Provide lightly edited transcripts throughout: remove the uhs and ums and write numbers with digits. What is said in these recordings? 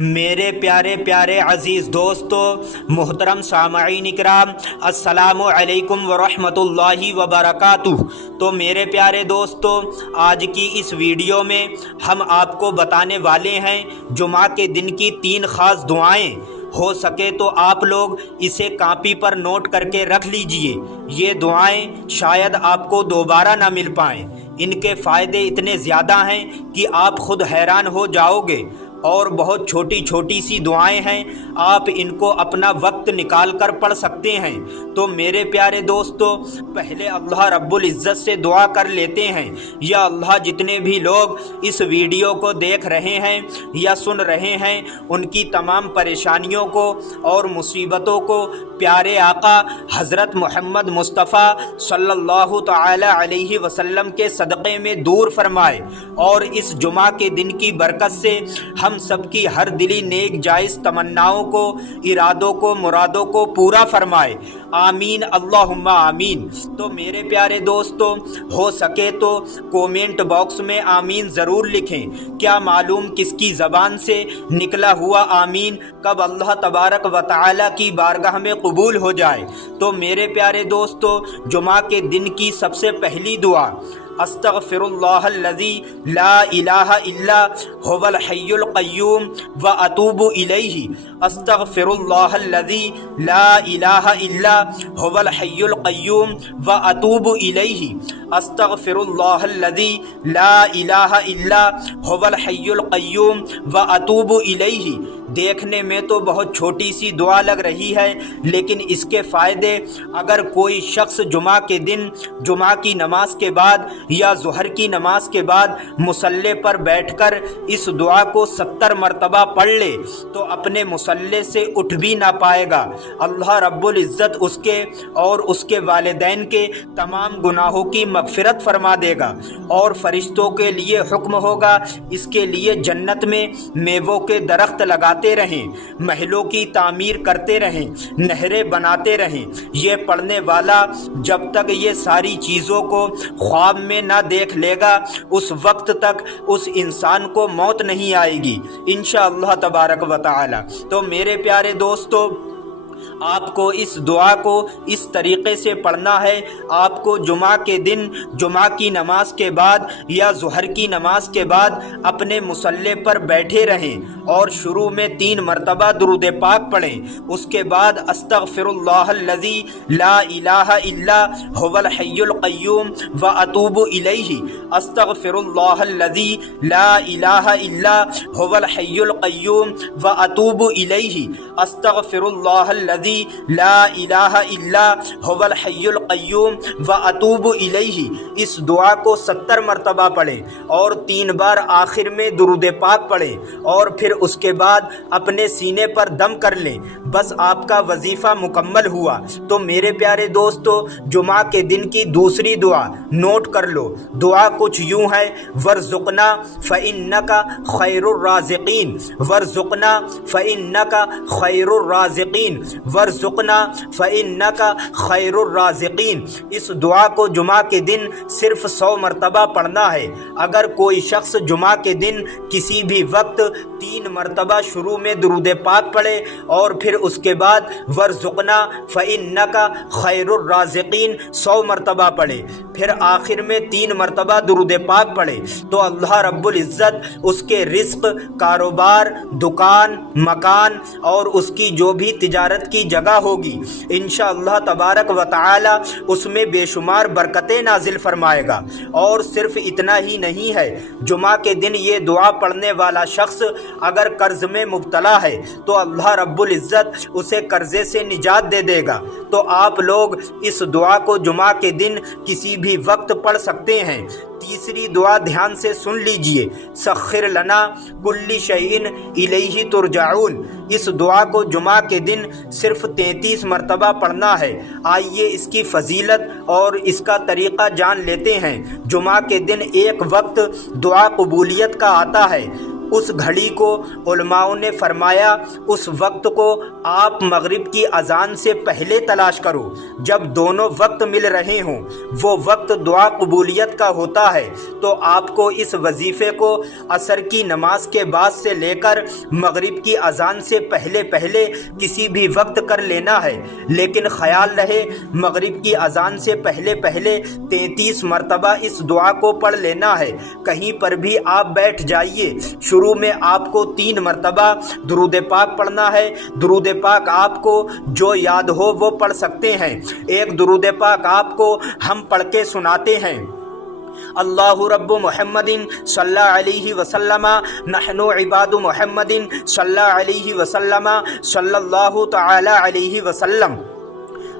میرے پیارے پیارے عزیز دوستو، محترم سامعین اکرام، السلام علیکم ورحمۃ اللہ وبرکاتہ۔ تو میرے پیارے دوستو، آج کی اس ویڈیو میں ہم آپ کو بتانے والے ہیں جمعہ کے دن کی 3 خاص دعائیں۔ ہو سکے تو آپ لوگ اسے کاپی پر نوٹ کر کے رکھ لیجئے۔ یہ دعائیں شاید آپ کو دوبارہ نہ مل پائیں۔ ان کے فائدے اتنے زیادہ ہیں کہ آپ خود حیران ہو جاؤ گے، اور بہت چھوٹی چھوٹی سی دعائیں ہیں، آپ ان کو اپنا وقت نکال کر پڑھ سکتے ہیں۔ تو میرے پیارے دوستو، پہلے اللہ رب العزت سے دعا کر لیتے ہیں۔ یا اللہ، جتنے بھی لوگ اس ویڈیو کو دیکھ رہے ہیں یا سن رہے ہیں، ان کی تمام پریشانیوں کو اور مصیبتوں کو پیارے آقا حضرت محمد مصطفیٰ صلی اللہ تعالی علیہ وسلم کے صدقے میں دور فرمائے، اور اس جمعہ کے دن کی برکت سے ہم سب کی ہر دلی نیک جائز تمناؤں کو، ارادوں کو، مرادوں کو پورا فرمائے۔ آمین اللہم آمین۔ تو میرے پیارے دوستو، ہو سکے تو کومنٹ باکس میں آمین ضرور لکھیں۔ کیا معلوم کس کی زبان سے نکلا ہوا آمین کب اللہ تبارک و تعالی کی بارگاہ میں قبول ہو جائے۔ تو میرے پیارے دوستو، جمعہ کے دن کی سب سے پہلی دعا، استغفر اللہ الذی لا الہ الا هو الحی القیوم واتوب الیہ۔ استغفر اللہ الذی لا الہ الا هو الحی القیوم واتوب الیہ۔ استغفر اللہ الذی لا الہ الا هو الحی القیوم واتوب الیہ۔ دیکھنے میں تو بہت چھوٹی سی دعا لگ رہی ہے، لیکن اس کے فائدے اگر کوئی شخص جمعہ کے دن جمعہ کی نماز کے بعد یا ظہر کی نماز کے بعد مصلی پر بیٹھ کر اس دعا کو 70 مرتبہ پڑھ لے تو اپنے مصلی سے اٹھ بھی نہ پائے گا۔ اللہ رب العزت اس کے اور اس کے والدین کے تمام گناہوں کی مغفرت فرما دے گا، اور فرشتوں کے لیے حکم ہوگا اس کے لیے جنت میں میووں کے درخت لگاتے رہیں، محلوں کی تعمیر کرتے رہیں، نہریں بناتے رہیں۔ یہ پڑھنے والا جب تک یہ ساری چیزوں کو خواب میں نہ دیکھ لے گا، اس وقت تک اس انسان کو موت نہیں آئے گی انشاءاللہ تبارک و تعالی۔ تو میرے پیارے دوستو، آپ کو اس دعا کو اس طریقے سے پڑھنا ہے۔ آپ کو جمعہ کے دن جمعہ کی نماز کے بعد یا ظہر کی نماز کے بعد اپنے مصلی پر بیٹھے رہیں اور شروع میں 3 مرتبہ درود پاک پڑھیں۔ اس کے بعد استغفر اللہ الذی لا الہ الا هو الحی القیوم واتوب الیہ۔ استغفر اللہ الذی لا الہ الا هو الحی القیوم واتوب الیہ۔ استغفر اللہ الذی لا الہ الا هو الحی القیوم واتوب الیہ۔ اس دعا کو 70 مرتبہ پڑھیں اور 3 بار آخر میں درود پاک پڑھیں، اور پھر اس کے بعد اپنے سینے پر دم کر لیں۔ بس آپ کا وظیفہ مکمل ہوا۔ تو میرے پیارے دوستو، جمعہ کے دن کی دوسری دعا نوٹ کر لو۔ دعا کچھ یوں ہے، ورزقنا فإنک خیر الرازقین، ورزقنا فإنک خیر الرازقین، ورزقنا فإنک خیر الرازقین۔ اس دعا کو جمعہ کے دن صرف 100 مرتبہ پڑھنا ہے۔ اگر کوئی شخص جمعہ کے دن کسی بھی وقت 3 مرتبہ شروع میں درود پاک پڑھے اور پھر اس کے بعد ورزقنا فإنک خیر الرازقین 100 مرتبہ پڑھے، پھر آخر میں 3 مرتبہ درود پاک پڑھے، تو اللہ رب العزت اس کے رزق، کاروبار، دکان، مکان اور اس کی جو بھی تجارت کی جگہ ہوگی انشاءاللہ تبارک و تعالی اس میں بے شمار برکتیں نازل فرمائے گا۔ اور صرف اتنا ہی نہیں ہے، جمعہ کے دن یہ دعا پڑھنے والا شخص اگر قرض میں مبتلا ہے تو اللہ رب العزت اسے قرضے سے نجات دے دے گا۔ تو آپ لوگ اس دعا کو جمعہ کے دن کسی بھی وقت پڑھ سکتے ہیں۔ تیسری دعا دھیان سے سن لیجئے، سخر لنا کل شیء الیہ ترجعون۔ اس دعا کو جمعہ کے دن صرف 33 مرتبہ پڑھنا ہے۔ آئیے اس کی فضیلت اور اس کا طریقہ جان لیتے ہیں۔ جمعہ کے دن ایک وقت دعا قبولیت کا آتا ہے، اس گھڑی کو علماؤں نے فرمایا اس وقت کو آپ مغرب کی اذان سے پہلے تلاش کرو، جب دونوں وقت مل رہے ہوں، وہ وقت دعا قبولیت کا ہوتا ہے۔ تو آپ کو اس وظیفے کو عصر کی نماز کے بعد سے لے کر مغرب کی اذان سے پہلے کسی بھی وقت کر لینا ہے، لیکن خیال رہے مغرب کی اذان سے پہلے 33 مرتبہ اس دعا کو پڑھ لینا ہے۔ کہیں پر بھی آپ بیٹھ جائیے، شروع میں آپ کو 3 مرتبہ درود پاک پڑھنا ہے۔ درود پاک آپ کو جو یاد ہو وہ پڑھ سکتے ہیں۔ ایک درود پاک آپ کو ہم پڑھ کے سناتے ہیں۔ اللہ رب محمد صلی اللہ علیہ وسلم، نحن عباد محمد صلی اللہ علیہ وسلم، صلی اللہ تعالی علیہ وسلم۔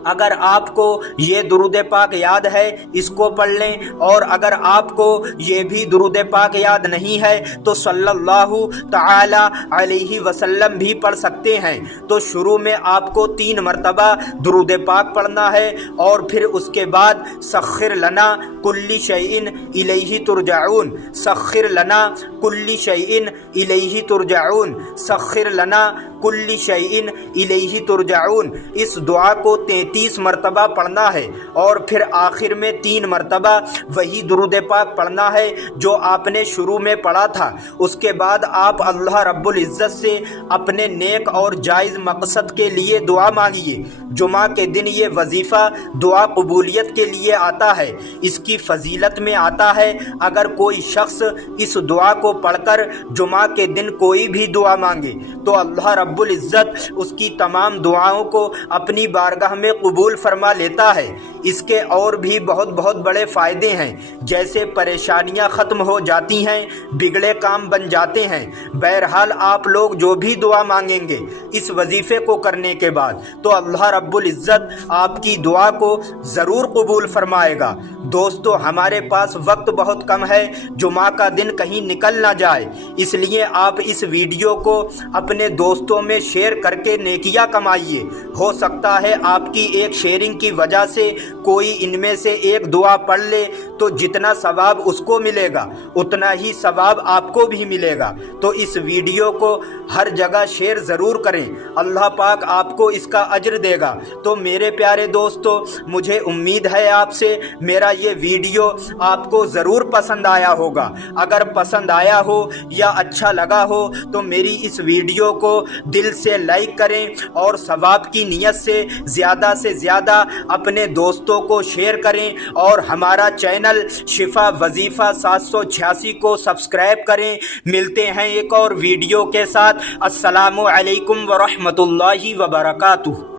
اگر آپ کو یہ درود پاک یاد ہے اس کو پڑھ لیں، اور اگر آپ کو یہ بھی درود پاک یاد نہیں ہے تو صلی اللہ تعالی علیہ وسلم بھی پڑھ سکتے ہیں۔ تو شروع میں آپ کو 3 مرتبہ درود پاک پڑھنا ہے، اور پھر اس کے بعد سخر لنا کل شیء الیہ ترجعون، سخر لنا کل شیء الیہ ترجعون، سخر لنا کل شیء الیہ ترجعون۔ اس دعا کو 33 مرتبہ پڑھنا ہے، اور پھر آخر میں 3 مرتبہ وہی درود پاک پڑھنا ہے جو آپ نے شروع میں پڑھا تھا۔ اس کے بعد آپ اللہ رب العزت سے اپنے نیک اور جائز مقصد کے لیے دعا مانگیے۔ جمعہ کے دن یہ وظیفہ دعا قبولیت کے لیے آتا ہے۔ اس کی فضیلت میں آتا ہے اگر کوئی شخص اس دعا کو پڑھ کر جمعہ کے دن کوئی بھی دعا مانگے تو اللہ رب العزت اس کی تمام دعاؤں کو اپنی بارگاہ میں قبول فرما لیتا ہے۔ اس کے اور بھی بہت بڑے فائدے ہیں، جیسے پریشانیاں ختم ہو جاتی ہیں، بگڑے کام بن جاتے ہیں۔ بہرحال آپ لوگ جو بھی دعا مانگیں گے اس وظیفے کو کرنے کے بعد تو اللہ رب العزت آپ کی دعا کو ضرور قبول فرمائے گا۔ دوستو، ہمارے پاس وقت بہت کم ہے، جمعہ کا دن کہیں نکل نہ جائے، اس لیے آپ اس ویڈیو کو اپنے دوستوں میں شیئر کر کے نیکیاں کمائیے۔ ہو سکتا ہے آپ کی ایک شیئرنگ کی وجہ سے کوئی ان میں سے ایک دعا پڑھ لے، تو جتنا ثواب اس کو ملے گا اتنا ہی ثواب آپ کو بھی ملے گا۔ تو اس ویڈیو کو ہر جگہ شیئر ضرور کریں، اللہ پاک آپ کو اس کا اجر دے گا۔ تو میرے پیارے دوستو، مجھے امید ہے آپ سے میرا یہ ویڈیو آپ کو ضرور پسند آیا ہوگا۔ اگر پسند آیا ہو یا اچھا لگا ہو تو میری اس ویڈیو کو دل سے لائک کریں، اور ثواب کی نیت سے زیادہ اپنے دوستوں کو شیئر کریں، اور ہمارا چینل شفا وظیفہ 786 کو سبسکرائب کریں۔ ملتے ہیں ایک اور ویڈیو کے ساتھ۔ السلام علیکم ورحمۃ اللہ وبرکاتہ۔